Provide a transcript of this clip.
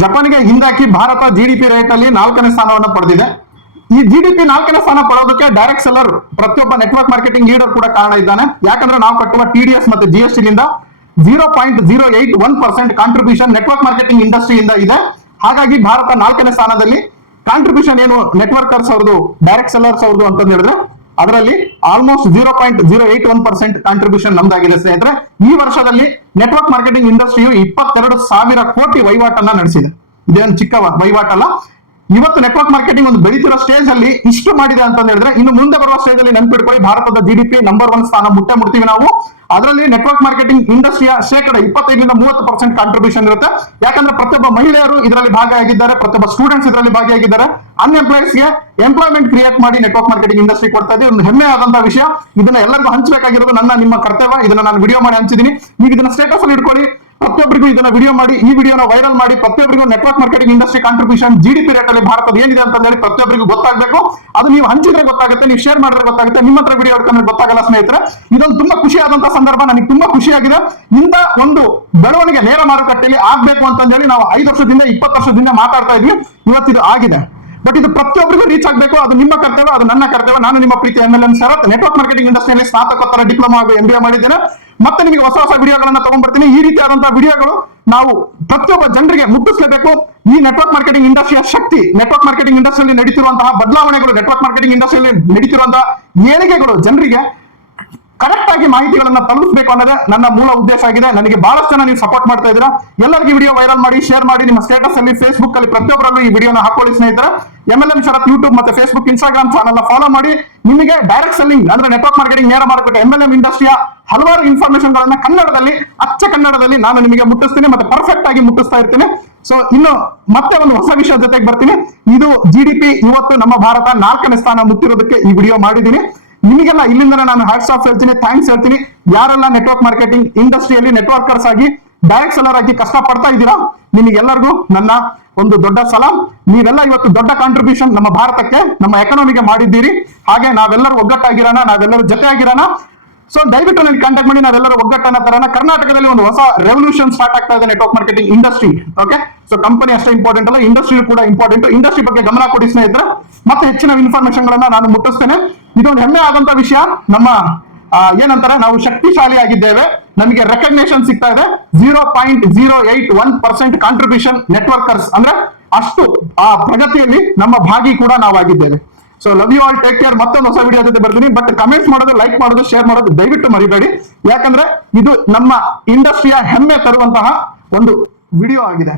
ಜಪಾನ್ಗೆ ಹಿಂದಾಕಿ Bharat GDP rate ಅಲ್ಲಿ ನಾಲ್ಕನೇ ಸ್ಥಾನವನ್ನು ಪಡೆದಿದೆ. ಈ ಜಿಡಿಪಿ ನಾಲ್ಕನೇ ಸ್ಥಾನ ಪಡೆಯೋದಕ್ಕೆ ಡೈರೆಕ್ಟ್ ಸೆಲ್ಲರ್ ಪ್ರತಿಯೊಬ್ಬ ನೆಟ್ವರ್ಕ್ ಮಾರ್ಕೆಟಿಂಗ್ ಲೀಡರ್ ಕೂಡ ಕಾರಣ ಇದ್ದಾನೆ. ಯಾಕಂದ್ರೆ ನಾವು ಕಟ್ಟುವ ಟಿ ಡಿ ಎಸ್ ಮತ್ತೆ G S ಟಿನಿಂದ zero point zero eight one percent contribution network marketing ಇಂಡಸ್ಟ್ರಿಯಿಂದ ಇದೆ ಹಾಗಾಗಿ ಭಾರತ ನಾಲ್ಕನೇ ಸ್ಥಾನದಲ್ಲಿ ಕಾಂಟ್ರಿಬ್ಯೂಷನ್ ಏನು ನೆಟ್ವರ್ಕರ್ಸ್ ಅವ್ರದ್ದು ಡೈರೆಕ್ಟ್ ಸೆಲ್ಲರ್ಸ್ ಅವ್ರದ್ದು ಅಂತ ಹೇಳಿದ್ರೆ ಅದರಲ್ಲಿ almost zero point zero eight one percent contribution ನಮ್ದಾಗಿದೆ ಸ್ನೇಹಿತರೆ. ಈ ವರ್ಷದಲ್ಲಿ ನೆಟ್ವರ್ಕ್ ಮಾರ್ಕೆಟಿಂಗ್ ಇಂಡಸ್ಟ್ರಿಯು ಇಪ್ಪತ್ತೆರಡು ಸಾವಿರ ಕೋಟಿ ವಹಿವಾಟನ್ನ ನಡೆಸಿದೆ. ಇದೇನು ಚಿಕ್ಕ ವಹಿವಾಟಲ್ಲ ಇವತ್ತು ನೆಟ್ವರ್ಕ್ ಮಾರ್ಕೆಟಿಂಗ್ ಒಂದು ಬೆಳೀತಿರೋ ಸ್ಟೇಜ್ ಅಲ್ಲಿ ಇಷ್ಟು ಮಾಡಿದೆ ಅಂತ ಹೇಳಿದ್ರೆ ಇನ್ನು ಮುಂದೆ ಬರುವ ಸ್ಟೇಜ್ ಅಲ್ಲಿ ನೆನ್ಪಿಡ್ಕೊಳ್ಳಿ ಭಾರತದ ಜಿಡಿಪಿ ನಂಬರ್ ಒನ್ ಸ್ಥಾನ ಮುಟ್ಟೆ ಮುಡ್ತೀವಿ ನಾವು. ಅದರಲ್ಲಿ ನೆಟ್ವರ್ಕ್ ಮಾರ್ಕೆಟಿಂಗ್ ಇಂಡಸ್ಟ್ರಿಯ ಶೇಕಡ ಇಪ್ಪತ್ತೈದರಿಂದ ಮೂವತ್ತು ಪರ್ಸೆಂಟ್ ಕಾಂಟ್ರಿಬ್ಯೂಷನ್ ಇರುತ್ತೆ. ಯಾಕಂದ್ರೆ ಪ್ರತಿಯೊಬ್ಬ ಮಹಿಳೆಯರು ಇದರಲ್ಲಿ ಭಾಗಿಯಾಗಿದ್ದಾರೆ, ಪ್ರತಿಯೊಬ್ಬ ಸ್ಟೂಡೆಂಟ್ಸ್ ಇದರಲ್ಲಿ ಭಾಗಿಯಾಗಿದ್ದಾರೆ. ಅನ್ಎಂಪ್ಲಾಯ್ಸ್ಗೆ ಎಂಪ್ಲಾಯ್ಮೆಂಟ್ ಕ್ರಿಯೇಟ್ ಮಾಡಿ ನೆಟ್ವರ್ಕ್ ಮಾರ್ಕೆಟಿಂಗ್ ಇಂಡಸ್ಟ್ರಿ ಕೊಡ್ತಾ ಇದೆ ಒಂದು ಹೆಮ್ಮೆ ಆದಂತಹ ವಿಷಯ. ಇದನ್ನ ಎಲ್ಲರಿಗೂ ಹಂಚಬೇಕಾಗಿರೋದು ನನ್ನ, ನಿಮ್ಮ ಕರ್ತವ್ಯ. ಇದನ್ನ ನಾನು ವಿಡಿಯೋ ಮಾಡಿ ಹಂಚಿದ್ದೀನಿ. ನೀವು ಇದನ್ನ ಸ್ಟೇಟಸ್ ಅಲ್ಲಿ ಇಟ್ಕೊಳ್ಳಿ. ಪ್ರತಿಯೊಬ್ಬರಿಗೂ ಇದನ್ನ ವಿಡಿಯೋ ಮಾಡಿ, ಈ ವಿಡಿಯೋನ ವೈರಲ್ ಮಾಡಿ, ಪ್ರತಿಯೊಬ್ಬರಿಗೂ network marketing industry contribution GDP rate ಅಲ್ಲಿ ಭಾರತದ ಏನಿದೆ ಅಂತ ಹೇಳಿ ಪ್ರತಿಯೊಬ್ಬರಿಗೂ ಗೊತ್ತಾಗಬೇಕು. ಅದು ನೀವು ಹಂಚಿದ್ರೆ ಗೊತ್ತಾಗುತ್ತೆ, ನೀವು ಶೇರ್ ಮಾಡಿದ್ರೆ ಗೊತ್ತಾಗುತ್ತೆ, ನಿಮ್ಮ ಹತ್ರ ವಿಡಿಯೋ ಹಿಡ್ಕೊಂಡ್ರೆ ಗೊತ್ತಾಗಲ್ಲ ಸ್ನೇಹಿತರೆ. ಇದೊಂದು ತುಂಬಾ ಖುಷಿ ಆದಂತಹ ಸಂದರ್ಭ ನನಗೆ ತುಂಬಾ ಖುಷಿಯಾಗಿದೆ. ಇಂತ ಒಂದು ಬೆಳವಣಿಗೆ ನೇರ ಮಾರುಕಟ್ಟೆಯಲ್ಲಿ ಆಗ್ಬೇಕು ಅಂತ ಹೇಳಿ ನಾವು ಐದು ವರ್ಷದಿಂದ, ಇಪ್ಪತ್ತು ವರ್ಷದಿಂದ ಮಾತಾಡ್ತಾ ಇದ್ವಿ. ಇವತ್ತಿದು ಆಗಿದೆ. ಬಟ್ ಇದು ಪ್ರತಿಯೊಬ್ಬರಿಗೂ ರೀಚ್ ಆಗಬೇಕು. ಅದು ನಿಮ್ಮ ಕರ್ತವ್ಯ, ಅದು ನನ್ನ ಕರ್ತವ್ಯ. ನಾನು ನಿಮ್ಮ ಪ್ರೀತಿ M L N Sharath network marketing ಇಂಡಸ್ಟ್ರಿಯಲ್ಲಿ ಸ್ನಾತಕೋತ್ತರ ಡಿಪ್ಲೊಮಾ ಹಾಗೂ ಎಂ ಬಿ ಎ ಮಾಡಿದ್ದೇನೆ. ಮತ್ತೆ ನಿಮಗೆ ಹೊಸ ಹೊಸ ವಿಡಿಯೋಗಳನ್ನ ತಗೊಂಡ್ಬರ್ತೀನಿ. ಈ ರೀತಿಯಾದಂತಹ ವಿಡಿಯೋಗಳು ನಾವು ಪ್ರತಿಯೊಬ್ಬ ಜನರಿಗೆ ಮುಟ್ಟಿಸಲೇಬೇಕು. ಈ ನೆಟ್ವರ್ಕ್ ಮಾರ್ಕೆಟಿಂಗ್ ಇಂಡಸ್ಟ್ರಿಯ ಶಕ್ತಿ ನೆಟ್ವರ್ಕ್ ಮಾರ್ಕೆಟಿಂಗ್ ಇಂಡಸ್ಟ್ರಿಯಲ್ಲಿ ನಡೀತಿರುವಂತಹ ಬದಲಾವಣೆಗಳು ನೆಟ್ವರ್ಕ್ ಮಾರ್ಕೆಟಿಂಗ್ ಇಂಡಸ್ಟ್ರಿಯಲ್ಲಿ ನಡೀತಿರುವಂತಹ ಏಳಿಗೆಗಳು ಜನರಿಗೆ ಕರೆಕ್ಟ್ ಆಗಿ ಮಾಹಿತಿಗಳನ್ನ ತಲುಪಿಸಬೇಕು ಅನ್ನೋದೇ ನನ್ನ ಮೂಲ ಉದ್ದೇಶ ಆಗಿದೆ. ನನಗೆ ಬಹಳಷ್ಟು ಜನ ನೀವು ಸಪೋರ್ಟ್ ಮಾಡ್ತಾ ಇದ್ದೀರಾ. ಎಲ್ಲರಿಗೂ ವಿಡಿಯೋ ವೈರಲ್ ಮಾಡಿ ಶೇರ್ ಮಾಡಿ. ನಿಮ್ಮ ಸ್ಟೇಟಸ್ ಅಲ್ಲಿ ಫೇಸ್ಬುಕ್ ಅಲ್ಲಿ ಪ್ರತಿಯೊಬ್ಬರಲ್ಲೂ ಈ ವಿಡಿಯೋನ ಹಾಕೊಳ್ಳಿ ಸ್ನೇಹಿತರೆ. M L M Sharath YouTube ಮತ್ತೆ ಫೇಸ್ಬುಕ್ ಇನ್ಸ್ಟಾಗ್ರಾಮ್ ಚಾನಲ್ ಫಾಲೋ ಮಾಡಿ. ನಿಮಗೆ ಡೈರೆಕ್ಟ್ ಸೆಲ್ಲಿಂಗ್ ಅಂದ್ರೆ ನೆಟ್ವರ್ಕ್ ಮಾರ್ಕೆಟಿಂಗ್ ನೇರ ಮಾರುಕಟ್ಟೆ ಎಂ ಎಲ್ ಎಂ ಇಂಡಸ್ಟ್ರಿಯ ಹಲವಾರು ಇನ್ಫಾರ್ಮೇಶನ್ ಗಳನ್ನ ಕನ್ನಡದಲ್ಲಿ, ಅಚ್ಚ ಕನ್ನಡದಲ್ಲಿ ನಾನು ನಿಮಗೆ ಮುಟ್ಟಿಸ್ತೀನಿ ಮತ್ತೆ ಪರ್ಫೆಕ್ಟ್ ಆಗಿ ಮುಟ್ಟಿಸ್ತಾ ಇರ್ತೀನಿ. ಸೊ ಇನ್ನು ಮತ್ತೆ ಒಂದು ಹೊಸ ವಿಷಯ ಜೊತೆಗೆ ಬರ್ತೀನಿ. ಇದು ಜಿ ಇವತ್ತು ನಮ್ಮ ಭಾರತ ನಾಲ್ಕನೇ ಸ್ಥಾನ ಮುಟ್ಟಿರೋದಕ್ಕೆ ಈ ವಿಡಿಯೋ ಮಾಡಿದ್ದೀನಿ. ನಿಮಗೆಲ್ಲ ಇಲ್ಲಿಂದ ನಾನು ಹ್ಯಾಟ್ಸ್ ಆಫ್ ಹೇಳ್ತೀನಿ ಥ್ಯಾಂಕ್ಸ್ ಹೇಳ್ತೀನಿ. ಯಾರೆಲ್ಲ ನೆಟ್ವರ್ಕ್ ಮಾರ್ಕೆಟಿಂಗ್ ಇಂಡಸ್ಟ್ರಿಯಲ್ಲಿ ನೆಟ್ವರ್ಕರ್ಸ್ ಆಗಿ ಡೈರೆಕ್ಟ್ ಸೆಲರ್ ಆಗಿ ಕಷ್ಟ ಪಡ್ತಾ ಇದ್ದೀರಾ, ನಿಮಗೆಲ್ಲರಿಗೂ ನನ್ನ ಒಂದು ದೊಡ್ಡ ಸಲಾಂ. ನೀವೆಲ್ಲ ಇವತ್ತು ದೊಡ್ಡ ಕಾಂಟ್ರಿಬ್ಯೂಷನ್ ನಮ್ಮ ಭಾರತಕ್ಕೆ, ನಮ್ಮ ಎಕನಾಮಿಗೆ ಮಾಡಿದ್ದೀರಿ. ಹಾಗೆ ನಾವೆಲ್ಲರೂ ಒಗ್ಗಟ್ಟಾಗಿರೋಣ, ನಾವೆಲ್ಲರೂ ಜೊತೆಯಾಗಿರೋಣ. ಸೊ ದಯವಿಟ್ಟು ನನಗೆ ಕಾಂಟ್ಯಾಕ್ಟ್ ಮಾಡಿ, ನಾವೆಲ್ಲರೂ ಒಗ್ಗಟ್ಟನ್ನ ತರೋಣ ಕರ್ನಾಟಕದಲ್ಲಿ ಒಂದು ಹೊಸ ರೆವಲ್ಯೂಷನ್ ಸ್ಟಾರ್ಟ್ ಆಗ್ತಾ ಇದೆ network marketing industry okay so company ಅಷ್ಟೇ ಇಂಪಾರ್ಟೆಂಟ್ ಅಲ್ಲ ಇಂಡಸ್ಟ್ರಿ ಕೂಡ ಇಂಪಾರ್ಟೆಂಟ್ ಇಂಡಸ್ಟ್ರಿ ಬಗ್ಗೆ ಗಮನ ಕೊಡಿ ಸ್ನೇಹಿತರೆ. ಮತ್ತೆ ಹೆಚ್ಚಿನ ಇನ್ಫಾರ್ಮೇಶನ್ ಗಳನ್ನ ನಾನು ಮುಟ್ಟಿಸ್ತೇನೆ. ಇದೊಂದು ಹೆಮ್ಮೆ ಆದಂತ ವಿಷಯ. ನಮ್ಮ ಏನಂತಾರೆ, ನಾವು ಶಕ್ತಿಶಾಲಿ ಆಗಿದ್ದೇವೆ. ನಮಗೆ ರೆಕಗ್ನೇಷನ್ ಸಿಗ್ತಾ ಇದೆ. Zero point zero eight one percent contribution networkers ಅಂದ್ರೆ ಅಷ್ಟು, ಆ ಪ್ರಗತಿಯಲ್ಲಿ ನಮ್ಮ ಭಾಗಿ ಕೂಡ ನಾವಾಗಿದ್ದೇವೆ. So love you all take care ಮತ್ತೊಂದು ಹೊಸ ವಿಡಿಯೋ ಜೊತೆ ಬರ್ತೀನಿ. ಬಟ್ ಕಮೆಂಟ್ಸ್ ಮಾಡೋದು ಲೈಕ್ ಮಾಡೋದು ಶೇರ್ ಮಾಡೋದು ದಯವಿಟ್ಟು ಮರಿಬೇಡಿ. ಯಾಕಂದ್ರೆ ಇದು ನಮ್ಮ ಇಂಡಸ್ಟ್ರಿಯ ಹೆಮ್ಮೆ ತರುವಂತಹ ಒಂದು ವಿಡಿಯೋ ಆಗಿದೆ.